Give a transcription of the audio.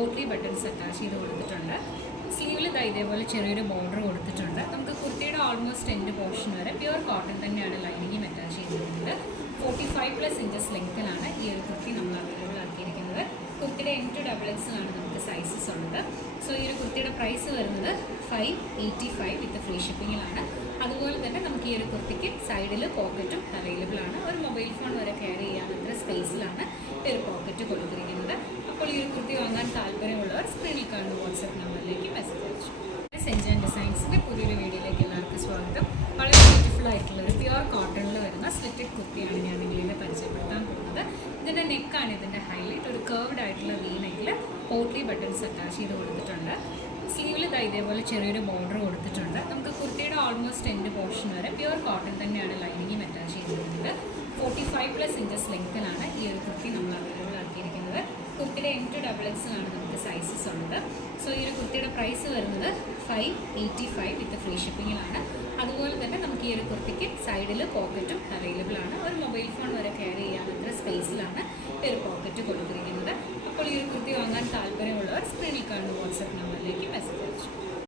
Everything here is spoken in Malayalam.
പോട്ട്ലി ബട്ടൺസ് അറ്റാച്ച് ചെയ്ത് കൊടുത്തിട്ടുണ്ട്. സ്ലീവിൽ ഇതേപോലെ ചെറിയൊരു ബോർഡർ കൊടുത്തിട്ടുണ്ട്. നമുക്ക് കുർത്തിയുടെ ഓൾമോസ്റ്റ് എൻഡ് പോർഷൻ വരെ പ്യുവർ കോട്ടൺ തന്നെയാണ് ലൈനിങ്ങും അറ്റാച്ച് ചെയ്തിരിക്കുന്നത്. 45+ ഇഞ്ചസ് ലെങ്ത്തിലാണ് ഈ ഒരു കുർത്തി നമ്മൾ അവൈലബിൾ ആക്കിയിരിക്കുന്നത്. കുർത്തിയുടെ M2XX നമുക്ക് സൈസസ് ഉള്ളത്. സോ ഈ ഒരു കുർത്തിയുടെ പ്രൈസ് വരുന്നത് 585 വിത്ത് ഫ്രീ ഷിപ്പിങ്ങിലാണ്. അതുപോലെ തന്നെ നമുക്ക് ഈ ഒരു കുർത്തിക്ക് സൈഡിൽ പോക്കറ്റും അവൈലബിൾ ആണ്. ഒരു മൊബൈൽ ഫോൺ വരെ ക്യാരി ചെയ്യാവുന്ന സ്പേസിലാണ് ഈ ഒരു പോക്കറ്റ് കൊടുത്തിരിക്കുന്നത്. അപ്പോൾ ഈ ഒരു കുർത്തി വാങ്ങാൻ താല്പര്യമുള്ളവർ സ്ക്രീനിൽ കാണുന്ന വാട്സ്ആപ്പ് നമ്പറിലേക്ക് മെസ്സേജ് അയച്ചു. സെഞ്ചൻ ഡിസൈൻസിൻ്റെ പുതിയൊരു വീഡിയോയിലേക്ക് എല്ലാവർക്കും സ്വാഗതം. വളരെ ബ്യൂട്ടിഫുൾ ആയിട്ടുള്ള ഒരു പ്യുവർ കോട്ടണിൽ വരുന്ന സ്ലിറ്റഡ് കുർത്തിയാണ് ഞാൻ നിങ്ങളിത് പരിചയപ്പെടുത്താൻ പോകുന്നത്. ഇതിൻ്റെ നെക്കാണ് ഇതിൻ്റെ ഹൈലൈറ്റ്. ഒരു കർവ്ഡ് ആയിട്ടുള്ള വി നെക്കിൽ പോട്ട്ലി ബട്ടൺസ് അറ്റാച്ച് ചെയ്ത് കൊടുത്തിട്ടുണ്ട്. സ്ലീവിൽ ഇതേപോലെ ചെറിയൊരു ബോർഡർ കൊടുത്തിട്ടുണ്ട്. നമുക്ക് കുർത്തിയുടെ ഓൾമോസ്റ്റ് എൻഡ് പോർഷൻ വരെ പ്യുവർ കോട്ടൺ തന്നെയാണ് ലൈനിങ്ങും അറ്റാച്ച് ചെയ്തിരിക്കുന്നത്. 45+ ഇഞ്ചസ് ലെങ്ത്തിലാണ് ഈ ഒരു കുർത്തി നമ്മൾ അവൈലബിൾ ആക്കിയിരിക്കുന്നത്. കുർത്തിയുടെ M2XX നമുക്ക് സൈസസ് ഉള്ളത്. സോ ഈ ഒരു കുർത്തിയുടെ പ്രൈസ് വരുന്നത് 585 വിത്ത് ഫ്രീ ഷിപ്പിങ്ങിലാണ്. അതുപോലെ തന്നെ നമുക്ക് ഈ ഒരു കുർത്തിക്ക് സൈഡിൽ പോക്കറ്റും അവൈലബിൾ ആണ്. ഒരു മൊബൈൽ ഫോൺ വരെ ക്യാരി ചെയ്യാവുന്ന സ്പേസിലാണ് ഈ ഒരു പോക്കറ്റ് കൊടുത്തിരിക്കുന്നത്. അപ്പോൾ ഈ ഒരു കുർത്തി വാങ്ങാൻ താല്പര്യമുള്ളവർ സ്ക്രീനിൽ കാണുന്ന വാട്സ്ആപ്പ് നമ്പറിലേക്ക് മെസ്സേജ് അയച്ചു.